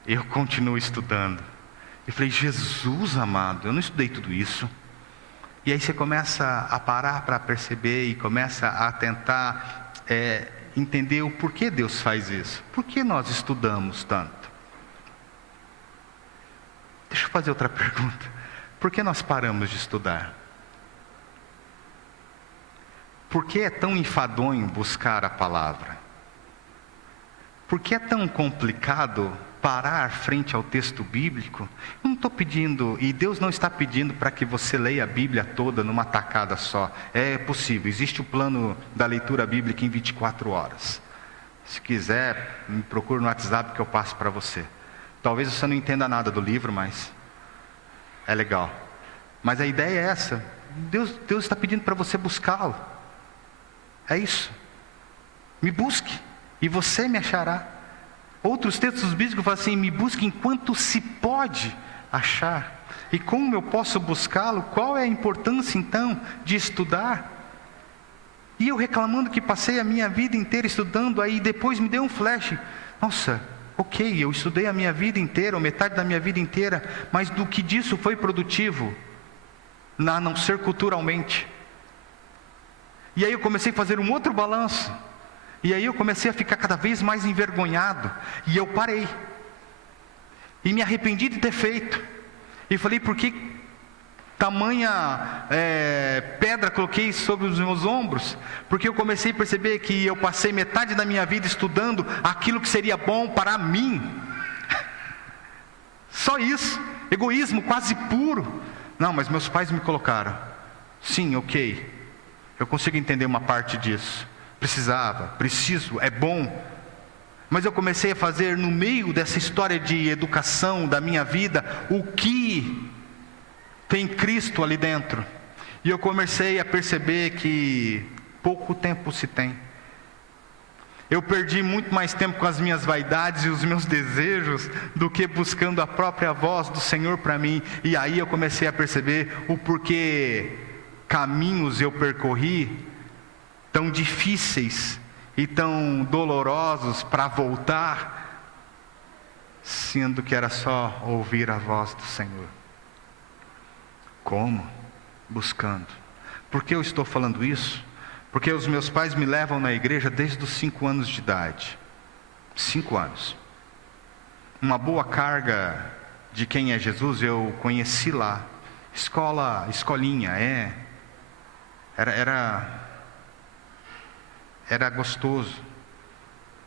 eu continuo estudando. Eu falei: Jesus amado, eu não estudei tudo isso. E aí você começa a parar para perceber e começa a tentar entender o porquê Deus faz isso. Por que nós estudamos tanto? Deixa eu fazer outra pergunta. Por que nós paramos de estudar? Por que é tão enfadonho buscar a palavra? Por que é tão complicado parar frente ao texto bíblico? Eu não estou pedindo, e Deus não está pedindo para que você leia a Bíblia toda numa tacada só. É possível, existe o plano da leitura bíblica em 24 horas. Se quiser, me procure no WhatsApp que eu passo para você. Talvez você não entenda nada do livro, mas é legal. Mas a ideia é essa. Deus está pedindo para você buscá-lo. É isso. Me busque e você me achará. Outros textos bíblicos falam assim: me busque enquanto se pode achar. E como eu posso buscá-lo? Qual é a importância então de estudar? E eu reclamando que passei a minha vida inteira estudando, aí depois me deu um flash. Nossa, ok, eu estudei a minha vida inteira, ou metade da minha vida inteira, mas do que disso foi produtivo? A não ser culturalmente. E aí eu comecei a fazer um outro balanço. E aí eu comecei a ficar cada vez mais envergonhado. E eu parei. E me arrependi de ter feito. E falei: por que tamanha pedra coloquei sobre os meus ombros? Porque eu comecei a perceber que eu passei metade da minha vida estudando aquilo que seria bom para mim. Só isso. Egoísmo quase puro. Não, mas meus pais me colocaram. Sim, ok. Eu consigo entender uma parte disso. Preciso, é bom. Mas eu comecei a fazer no meio dessa história de educação da minha vida o que tem Cristo ali dentro. E eu comecei a perceber que pouco tempo se tem. Eu perdi muito mais tempo com as minhas vaidades e os meus desejos do que buscando a própria voz do Senhor para mim. E aí eu comecei a perceber o porquê caminhos eu percorri, tão difíceis e tão dolorosos para voltar, sendo que era só ouvir a voz do Senhor. Como? Buscando. Por que eu estou falando isso? Porque os meus pais me levam na igreja desde os 5 anos de idade. 5 anos. Uma boa carga de quem é Jesus eu conheci lá. Escolinha, Era gostoso.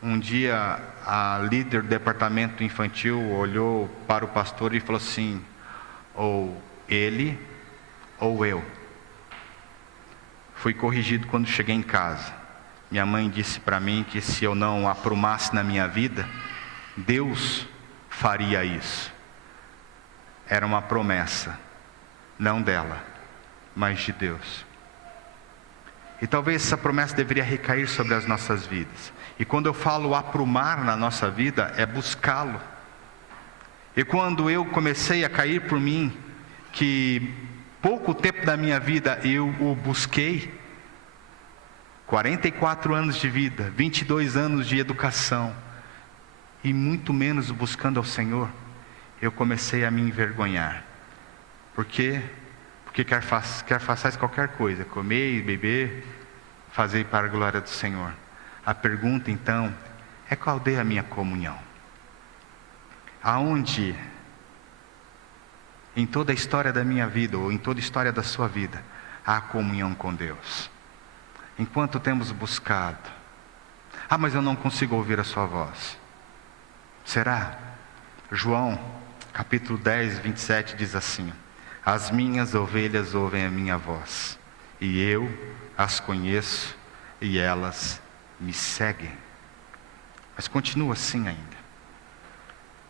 Um dia a líder do departamento infantil olhou para o pastor e falou assim: ou ele ou eu. Fui corrigido quando cheguei em casa. Minha mãe disse para mim que se eu não aprumasse na minha vida, Deus faria isso. Era uma promessa, não dela, mas de Deus. E talvez essa promessa deveria recair sobre as nossas vidas. E quando eu falo aprumar na nossa vida, é buscá-lo. E quando eu comecei a cair por mim, que pouco tempo da minha vida eu o busquei, 44 anos de vida, 22 anos de educação, e muito menos buscando ao Senhor, eu comecei a me envergonhar. Por quê? Porque quer façais qualquer coisa, comer e beber, fazer para a glória do Senhor. A pergunta então é: qual é a minha comunhão? Aonde, em toda a história da minha vida, ou em toda a história da sua vida, há comunhão com Deus? Enquanto temos buscado, mas eu não consigo ouvir a sua voz. Será? João, capítulo 10, 27 diz assim: as minhas ovelhas ouvem a minha voz, e eu as conheço, e elas me seguem. Mas continua assim ainda.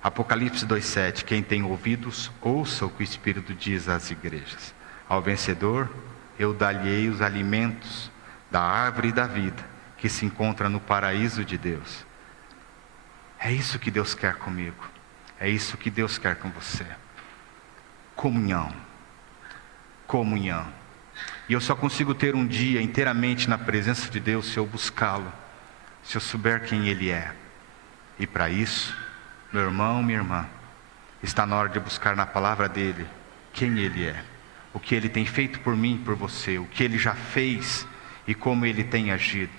Apocalipse 2,7: quem tem ouvidos, ouça o que o Espírito diz às igrejas. Ao vencedor, eu dar-lhe-ei os alimentos da árvore da vida, que se encontra no paraíso de Deus. É isso que Deus quer comigo. É isso que Deus quer com você. Comunhão. Comunhão. E eu só consigo ter um dia inteiramente na presença de Deus se eu buscá-lo, se eu souber quem Ele é. E para isso, meu irmão, minha irmã, está na hora de buscar na palavra dEle quem Ele é, o que Ele tem feito por mim e por você, o que Ele já fez e como Ele tem agido,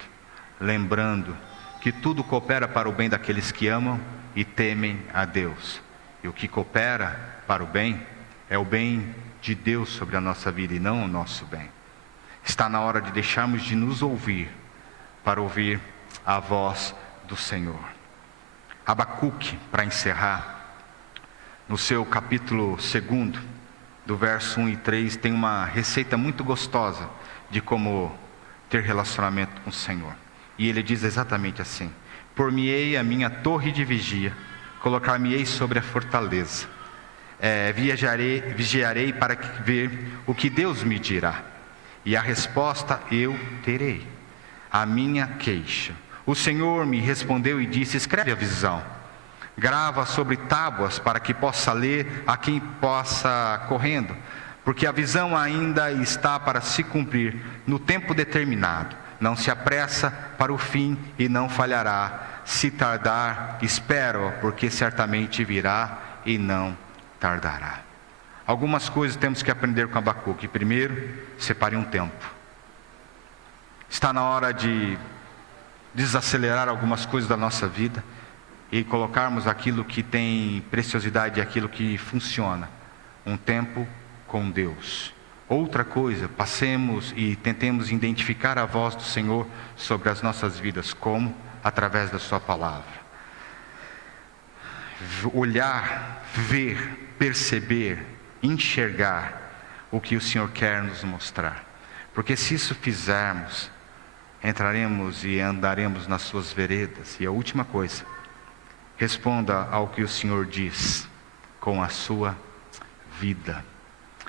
lembrando que tudo coopera para o bem daqueles que amam e temem a Deus. E o que coopera para o bem é o bem de Deus sobre a nossa vida e não o nosso bem. Está na hora de deixarmos de nos ouvir para ouvir a voz do Senhor. Abacuque, para encerrar, no seu capítulo 2, do verso 1 e 3, tem uma receita muito gostosa de como ter relacionamento com o Senhor. E ele diz exatamente assim: por-me-ei a minha torre de vigia, colocar-me-ei sobre a fortaleza, vigiarei para ver o que Deus me dirá, e a resposta eu terei, a minha queixa. O Senhor me respondeu e disse: escreve a visão, grava sobre tábuas, para que possa ler a quem possa correndo, porque a visão ainda está para se cumprir no tempo determinado. Não se apressa para o fim e não falhará. Se tardar, espera, porque certamente virá e não tardará. Algumas coisas temos que aprender com Abacuque. Primeiro, separe um tempo. Está na hora de desacelerar algumas coisas da nossa vida e colocarmos aquilo que tem preciosidade, aquilo que funciona. Um tempo com Deus. Outra coisa, passemos e tentemos identificar a voz do Senhor sobre as nossas vidas. Como? Através da sua palavra. Olhar, ver, perceber, enxergar o que o Senhor quer nos mostrar. Porque se isso fizermos, entraremos e andaremos nas suas veredas. E a última coisa, responda ao que o Senhor diz com a sua vida.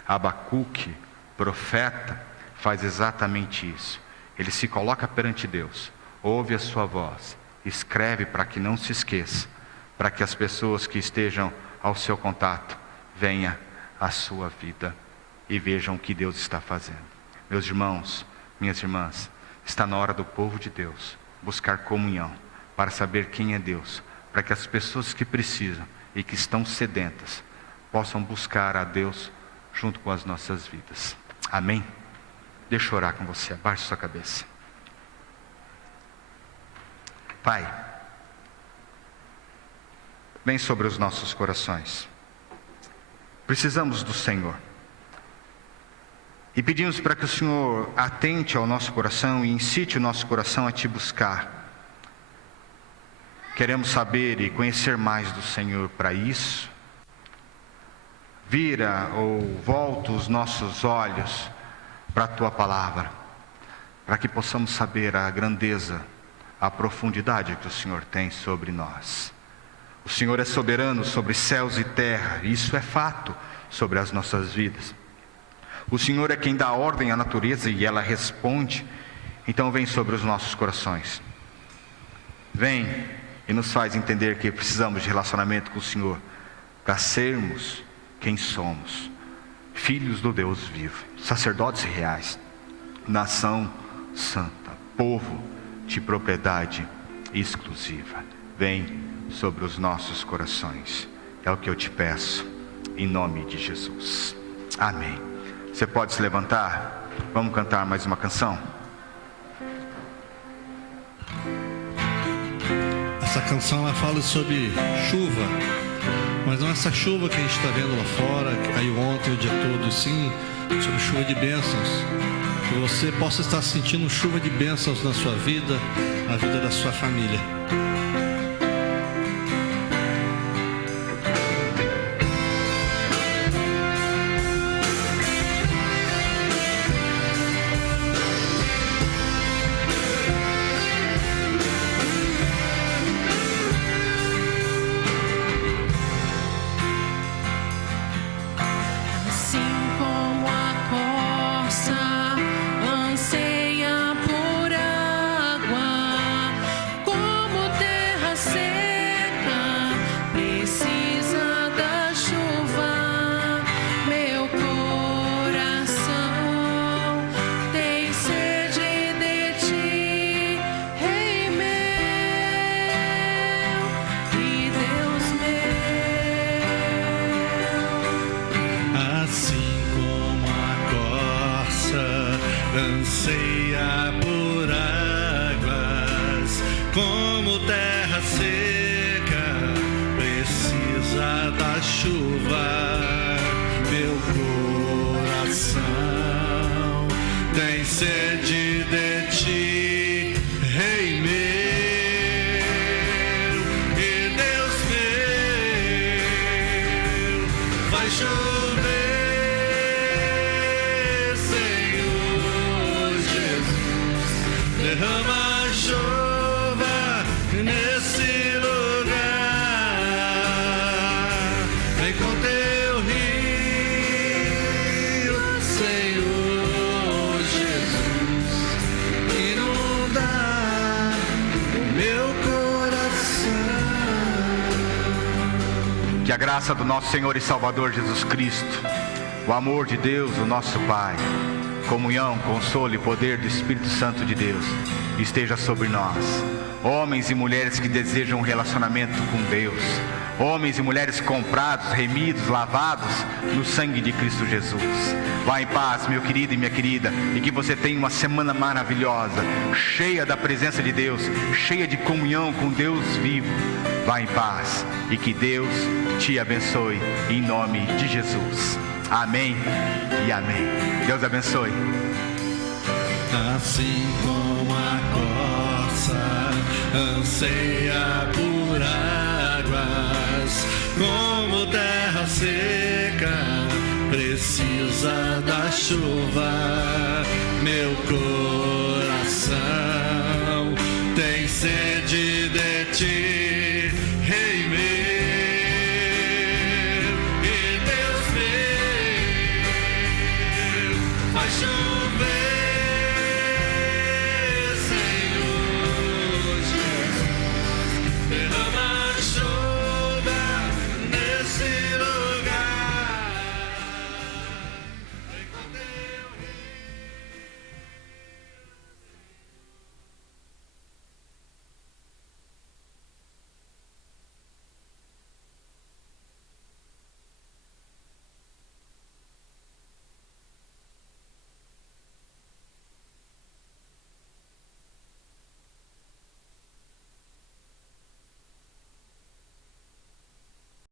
Abacuque, profeta, faz exatamente isso. Ele se coloca perante Deus, ouve a sua voz, escreve para que não se esqueça, para que as pessoas que estejam ao seu contato venham à sua vida e vejam o que Deus está fazendo. Meus irmãos, minhas irmãs, está na hora do povo de Deus buscar comunhão, para saber quem é Deus, para que as pessoas que precisam e que estão sedentas possam buscar a Deus junto com as nossas vidas. Amém? Deixa eu orar com você, abaixe sua cabeça. Pai, vem sobre os nossos corações. Precisamos do Senhor. E pedimos para que o Senhor atente ao nosso coração e incite o nosso coração a Te buscar. Queremos saber e conhecer mais do Senhor. Para isso, vira ou volta os nossos olhos para a Tua palavra, para que possamos saber a grandeza, a profundidade que o Senhor tem sobre nós. O Senhor é soberano sobre céus e terra, isso é fato sobre as nossas vidas. O Senhor é quem dá ordem à natureza e ela responde. Então vem sobre os nossos corações. Vem e nos faz entender que precisamos de relacionamento com o Senhor para sermos quem somos, filhos do Deus vivo, sacerdotes reais, nação santa, povo de propriedade exclusiva. Vem sobre os nossos corações. É o que eu te peço, em nome de Jesus. Amém. Você pode se levantar? Vamos cantar mais uma canção? Essa canção ela fala sobre chuva, mas não essa chuva que a gente está vendo lá fora, que caiu ontem o dia todo, sim, sobre chuva de bênçãos. Que você possa estar sentindo chuva de bênçãos na sua vida, na vida da sua família. Anseia por águas, como terra seca, precisa da chuva. Meu coração tem sede de ti, Rei meu, e Deus meu, vai chover. Derrama chuva nesse lugar, vem com teu rio, Senhor Jesus, inunda o meu coração. Que a graça do nosso Senhor e Salvador Jesus Cristo, o amor de Deus, o nosso Pai, comunhão, consolo e poder do Espírito Santo de Deus esteja sobre nós, homens e mulheres que desejam um relacionamento com Deus, homens e mulheres comprados, remidos, lavados no sangue de Cristo Jesus. Vá em paz, meu querido e minha querida, e que você tenha uma semana maravilhosa, cheia da presença de Deus, cheia de comunhão com Deus vivo. Vá em paz e que Deus te abençoe em nome de Jesus. Amém e amém. Deus abençoe. Assim como a corça anseia por águas, como terra seca precisa da chuva, meu coração tem sede